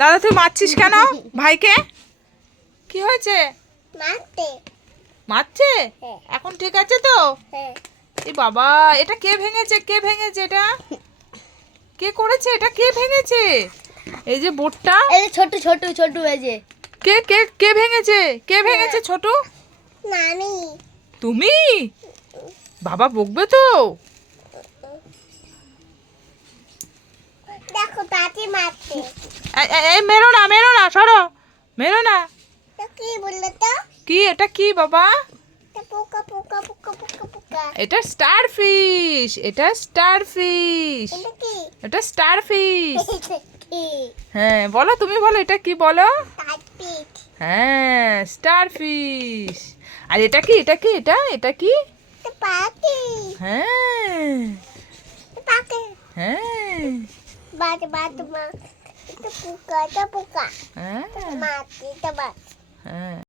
দাদা তুই মারছিস কেন ভাইকে? কি হয়েছে? মারছে? এখন ঠিক আছে তো? এই বাবা, এটা কে ভেঙেছে? কে ভেঙেছে এটা? কে করেছে এটা? কে ভেঙেছে এই যে বোর্ডটা? এই ছোট ছোট ছোট হয়েছে। কে কে কে ভেঙেছে? কে ভেঙেছে ছোট? নানি। তুমি? বাবা বকবে তো। দেখো দাদি মারছে। এই মেরো না, মেরো না, সরো, মেরো না। কি বললে তো? কি এটা? কি বাবা? পোকা পোকা পোকা পোকা পোকা। এটা স্টার ফিশ, এটা স্টার ফিশ, এটা কি? এটা স্টার ফিশ। কি? হ্যাঁ বলো, তুমি বলো এটা কি বলো? কাঠপিট। হ্যাঁ স্টার ফিশ। আর এটা কি? এটা কি? এটা কি? এটা পাখি। হ্যাঁ পাখি। হ্যাঁ বাদ বাদ মা। এটা পোকা, এটা পোকা। হ্যাঁ মাছ, এটা মাছ। হ্যাঁ।